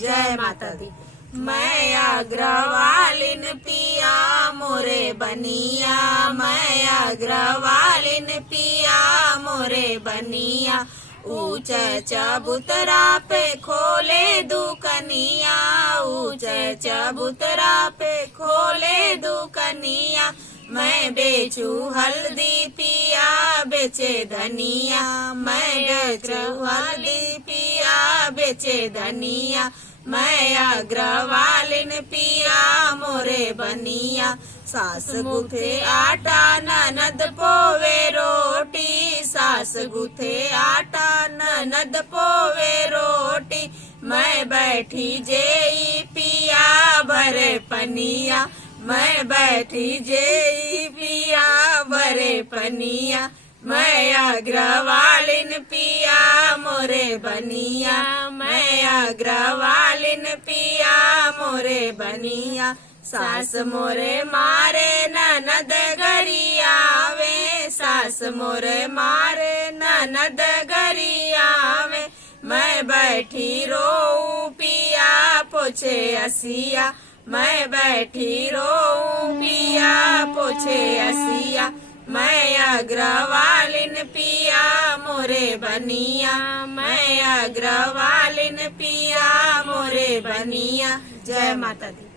जय माता दी। मैं अग्रवालिन पिया मोरे बनिया, मैं अग्रवालिन पिया मोरे बनिया। ऊंच चबूतरा पे खोले दुकनिया, ऊंच चबूतरा पे खोले दुकनिया। मैं बेचू हल्दी पिया बेचे धनिया, मैं बेचू हल्दी पिया बेचे धनिया। मैं अग्रवालिन पिया मोरे बनिया। सास गुथे आटा ननद पोवे रोटी, सास गुथे आटा ननद पोवे रोटी। मैं बैठी जेई पिया भरे पनिया, मैं बैठी जेई पिया भरे पनिया। मैं अग्रवालिन पिया मोरे बनिया, मैं अग्रवालिन पिया मोरे बनिया। सास मोरे मारे ननद गरियावे, सास मोरे मारे ननद गरियावे। मैं बैठी रोऊं पिया पोछे असिया, मैं बैठी रोऊं पिया पोछे असिया। मैं अग्रवालिन पिया मोरे बनिया, मैं अग्रवालिन पिया मोरे बनिया। जय माता दी।